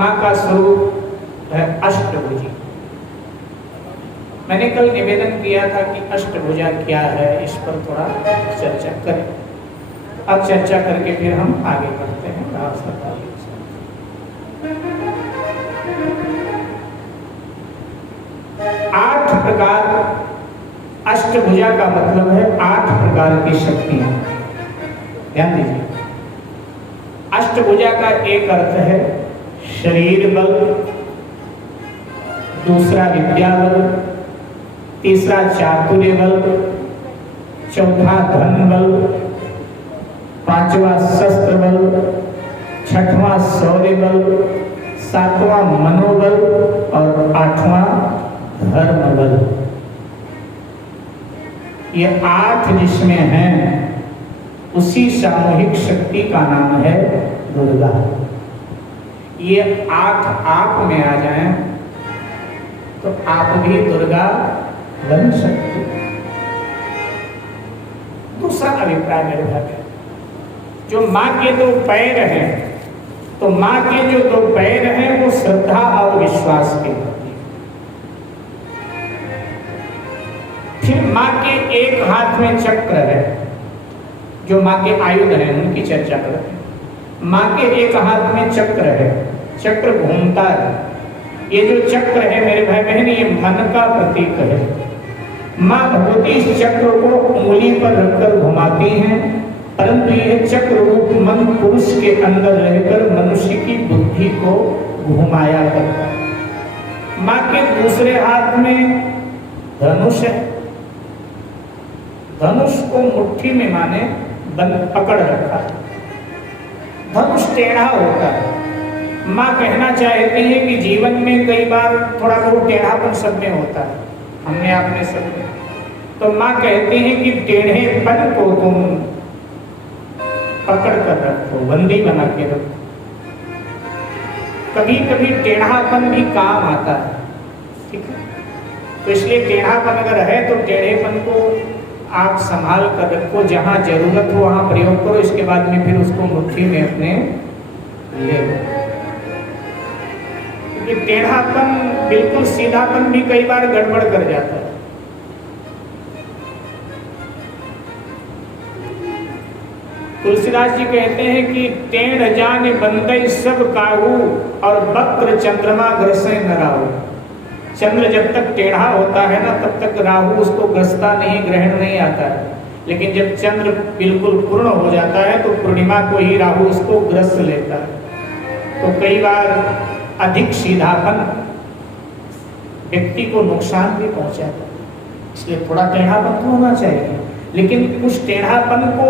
माँ का स्वरूप है अष्टभुजी। मैंने कल निवेदन किया था कि अष्टभुजा क्या है, इस पर थोड़ा चर्चा करें। अब चर्चा करके फिर हम आगे बढ़ते हैं। आठ प्रकार, अष्टभुजा का मतलब है 8 प्रकार की शक्तियां। ध्यान दीजिए, अष्टभुजा का एक अर्थ है शरीर बल, दूसरा विद्या बल, तीसरा चातुर्य बल, चौथा धन बल, पांचवा शस्त्र बल, छठवां शौर्य बल, सातवां मनोबल और 8वां धर्म बल। ये 8 जिसमें हैं उसी सामूहिक शक्ति का नाम है दुर्गा। ये 8 आप में आ जाएं तो आप भी दुर्गा बन सकते। दूसरा अभिप्राय मेरे भाई, जो माँ के 2 पैर हैं, तो माँ के जो 2 पैर हैं वो श्रद्धा और विश्वास के। फिर माँ के एक हाथ में चक्र है, जो माँ के आयुध हैं उनकी चर्चा करते हैं। माँ के एक हाथ में चक्र है, चक्र घूमता है। ये जो चक्र है मेरे भाई बहन, ये मन का प्रतीक है। माँ भगवती इस चक्र को उंगली पर रखकर घुमाती हैं, परंतु यह चक्र रूप मन पुरुष के अंदर रहकर मनुष्य की बुद्धि को घुमाया करता है। माँ के दूसरे हाथ में धनुष है। धनुष को मुट्ठी में माने पकड़ रखा है। धनुष टेढ़ा होता है। माँ कहना चाहती है कि जीवन में कई बार थोड़ा बहुत टेढ़ापन सब में होता है, हमने आपने सब में। तो माँ कहती है कि टेढ़ेपन को तुम पकड़ कर रखो, बंदी बना के रखो। कभी कभी टेढ़ापन भी काम आता है, ठीक है। तो इसलिए टेढ़ापन अगर है तो टेढ़ेपन को आप संभाल कर रखो, जहां जरूरत हो वहां प्रयोग करो, इसके बाद में फिर उसको मुट्ठी में अपने ले लो। क्योंकि टेढ़ापन, बिल्कुल सीधापन भी कई बार गड़बड़ कर जाता है। तुलसीदास जी कहते हैं कि टेढ़ जाने बंदई सब काहू और वक्र चंद्रमा ग्रसे न राहु। चंद्र जब तक टेढ़ा होता है ना, तब तक राहु उसको ग्रसता नहीं, ग्रहण नहीं आता है। लेकिन जब चंद्र बिल्कुल पूर्ण हो जाता है तो पूर्णिमा को ही राहु उसको ग्रस लेता है। तो कई बार अधिक सीधापन व्यक्ति को नुकसान भी पहुंचाता है, इसलिए थोड़ा टेढ़ापन तो होना चाहिए। लेकिन उस टेढ़ापन को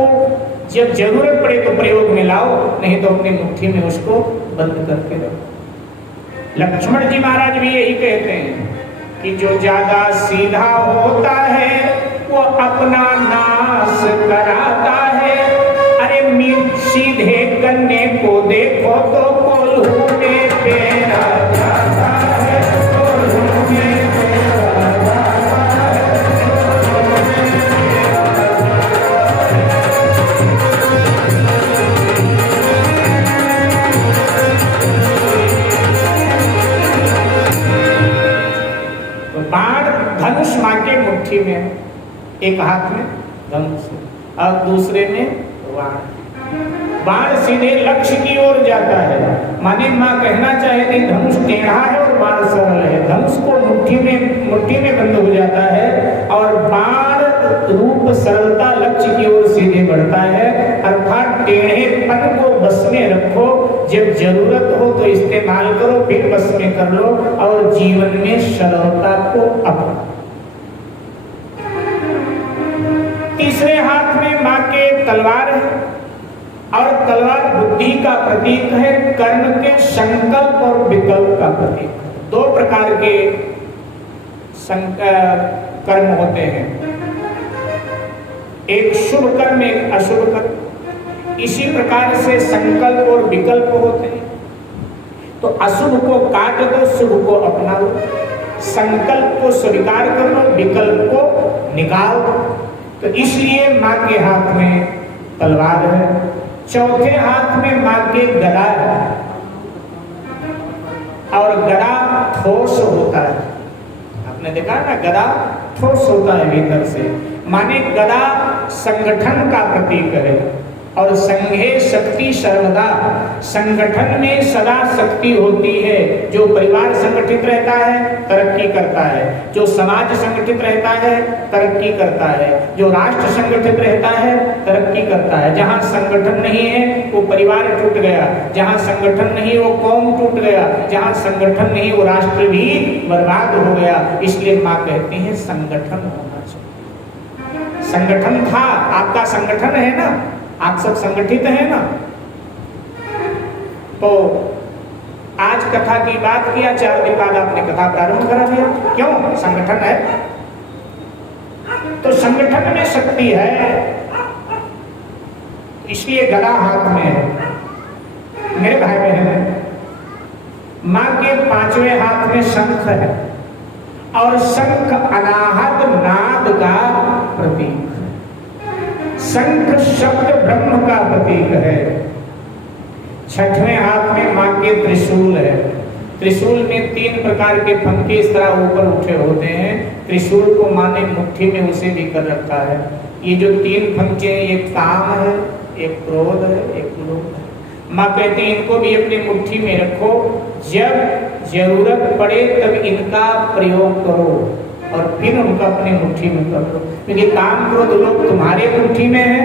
जब जरूरत पड़े तो प्रयोग में लाओ, नहीं तो अपनी मुट्ठी में उसको बंद करके रखो। लक्ष्मण जी महाराज भी यही कहते हैं कि जो ज्यादा सीधा होता है वो अपना नाश कराता है। अरे सीधे गन्ने को देखो तो कोल्हू में पेरा जाता है, कोल्हू में पेरा जाता है। बाण धनुष माँ के मुट्ठी में, एक हाथ में धनुष और दूसरे में बाण। बाण सीधे लक्ष्य की ओर जाता है। माने माँ कहना चाहती धनुष टेढ़ा है और बाण सरल है। धनुष को मुट्ठी में बंद हो जाता है और बाण रूप सरलता लक्ष्य की ओर सीधे बढ़ता है। अर्थात टेढ़ेपन को बस में रखो, जब जरूरत हो तो इस्तेमाल करो, फिर बस में कर लो और जीवन में सरलता को अपनाओ। तीसरे हाथ में माँ के तलवार है और तलवार बुद्धि का प्रतीक है, कर्म के संकल्प और विकल्प का प्रतीक है। 2 प्रकार के कर्म होते हैं, एक शुभ कर्म, एक अशुभ कर्म। इसी प्रकार से संकल्प और विकल्प होते हैं। तो अशुभ को काट दो, शुभ को अपना लो। संकल्प को स्वीकार कर लो, विकल्प को निकाल दो। तो इसलिए माँ के हाथ में तलवार है। चौथे हाथ में माँ के गदा है। और गदा ठोस होता है। आपने देखा है ना, गदा ठोस होता है भीतर से, माने गदा संगठन का प्रतीक है। और संघे शक्ति सर्वदा, संगठन में सदा शक्ति होती है। जो परिवार संगठित रहता है तरक्की करता है, जो समाज संगठित रहता है तरक्की करता है, जो राष्ट्र संगठित रहता है तरक्की करता है। जहाँ संगठन नहीं है वो परिवार टूट गया, जहाँ संगठन नहीं वो कौम टूट गया, जहाँ संगठन नहीं वो राष्ट्र भी बर्बाद हो गया। इसलिए माँ कहती है संगठन होना चाहिए। संगठन था, आपका संगठन है ना, आप सब संगठित हैं ना। तो आज कथा की बात किया, 4 दिन बाद आपने कथा प्रारंभ करा दिया। क्यों? संगठन है तो संगठन में शक्ति है, इसलिए गदा हाथ में है। मेरे भाई बहन, मां के 5वें हाथ में शंख है और शंख अनाहत नाद का प्रतीक। शंख शब्द ब्रह्म का प्रतीक है। 6वें हाथ में मां के त्रिशूल है। त्रिशूल में 3 प्रकार के फंके इस तरह ऊपर उठे होते हैं। त्रिशूल को मां ने मुट्ठी में उसे भी कर रखा है। ये जो 3 फंके, एक काम है, एक क्रोध है, एक लोभ है। मां कहती है इनको भी अपनी मुट्ठी में रखो, जब जरूरत पड़े तब इनका प्रयोग करो और फिर उनका अपनी मुट्ठी में कर लो। क्योंकि काम क्रोध लोग तुम्हारे मुट्ठी में है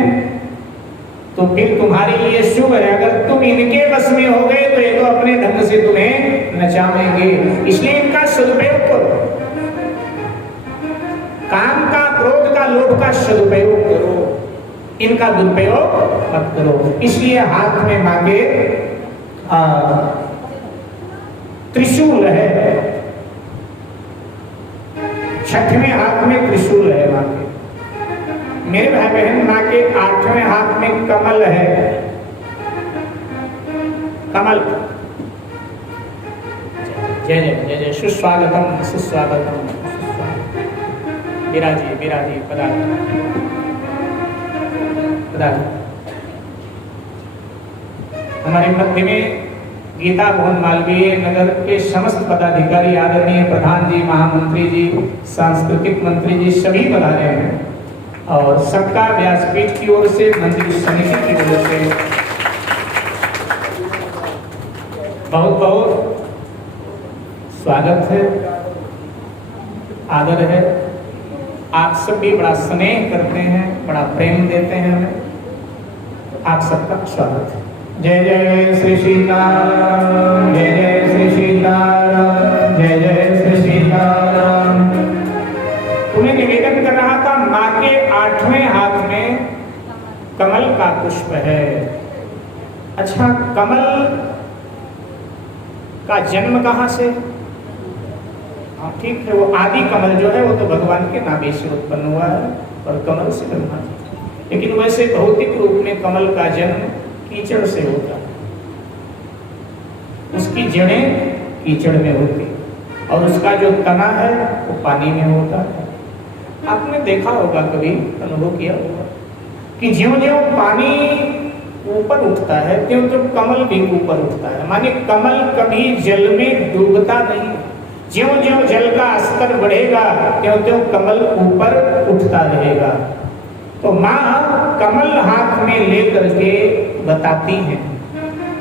तो फिर तुम्हारे लिए शुभ है। अगर तुम इनके बस में हो गए तो ये तो अपने ढंग से तुम्हें नचाएंगे। इसलिए इनका सदुपयोग करो, काम का, क्रोध का, लोभ का सदुपयोग करो, इनका दुरुपयोग मत करो। इसलिए हाथ में मांगे त्रिशूल है। 6वें हाथ में त्रिशूल है मां के। मेरे भाई बहन, मां के 8वें हाथ में कमल है। कमल, जय जय जय जय, सुस्वागतम सुस्वागतम। विराजी विराजी, पधारिए पधारिए। हमारे मध्य में गीता भवन मालवीय नगर के समस्त पदाधिकारी, आदरणीय प्रधान जी, महामंत्री जी, सांस्कृतिक मंत्री जी सभी पधारे हैं और सबका व्यासपीठ की ओर से, मंदिर समिति की ओर से बहुत बहुत स्वागत है, आदर है। आप सब भी बड़ा स्नेह करते हैं, बड़ा प्रेम देते हैं हमें, आप सबका स्वागत है। जय जय श्री सीताराम, जय जय श्री सीताराम, जय जय श्री सीताराम। तुम्हें निवेदन कर रहा था, मां के 8वें हाथ में कमल का पुष्प है। अच्छा, कमल का जन्म कहाँ से? हाँ ठीक है, वो आदि कमल जो है वो तो भगवान के नाभि से उत्पन्न हुआ है और कमल से ब्रह्मा जी। लेकिन वैसे भौतिक रूप में कमल का जन्म कीचड़ से होता है, उसकी जड़ें कीचड़ में होती और उसका जो तना है वो पानी में होता है। आपने देखा होगा, कभी अनुभव किया होगा कि ज्यों-ज्यों पानी ऊपर उठता है त्यों-त्यों कमल भी ऊपर उठता है। माने कमल कभी जल में डूबता नहीं, ज्यों-ज्यों जल का स्तर बढ़ेगा त्यों-त्यों कमल ऊपर उठता रहेगा। तो माँ कमल हाथ में लेकर के बताती हैं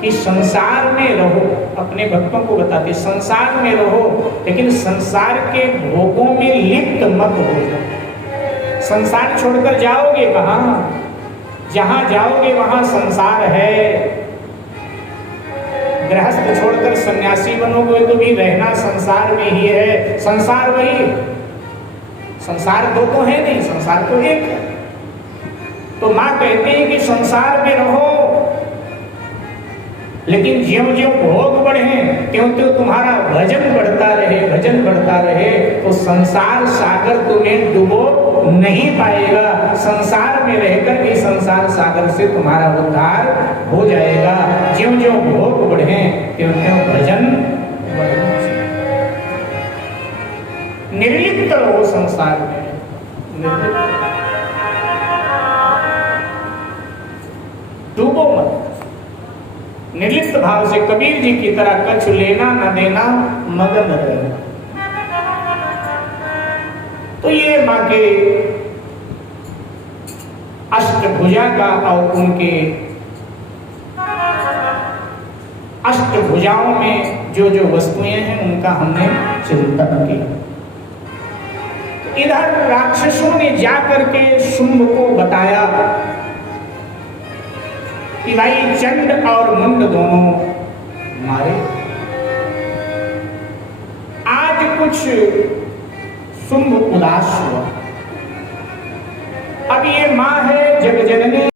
कि संसार में रहो, अपने भक्तों को बताते संसार में रहो, लेकिन संसार के भोगों में लिप्त मत हो जाओ। संसार छोड़कर जाओगे कहाँ? जहाँ जाओगे वहाँ संसार है। गृहस्थ छोड़कर सन्यासी बनोगे तो भी रहना संसार में ही है। संसार वही, संसार दो तो है नहीं, संसार तो एक है। तो माँ कहते हैं कि संसार में रहो, लेकिन ज्यों-ज्यों भोग बढ़े त्यों-त्यों तुम्हारा भजन बढ़ता रहे, भजन बढ़ता रहे, तो संसार सागर तुम्हें डुबो नहीं पाएगा। संसार में रहकर भी संसार सागर से तुम्हारा उद्धार हो जाएगा। ज्यों-ज्यों भोग बढ़े त्यों-त्यों भजन बढ़े। निर्लिप्त रहो संसार में, डूबो मत। निर्लिप्त भाव से कबीर जी की तरह कछु लेना न देना मगन रहना। तो ये मां के अष्टभुजा का और उनके अष्टभुजाओं में जो जो वस्तुएं हैं उनका हमने चिंतन किया। इधर राक्षसों ने जाकर के शुंभ को बताया कि भाई चंड और मुंड दोनों मारे। आज कुछ शुंभ उदास हुआ। अब ये मां है जग जननी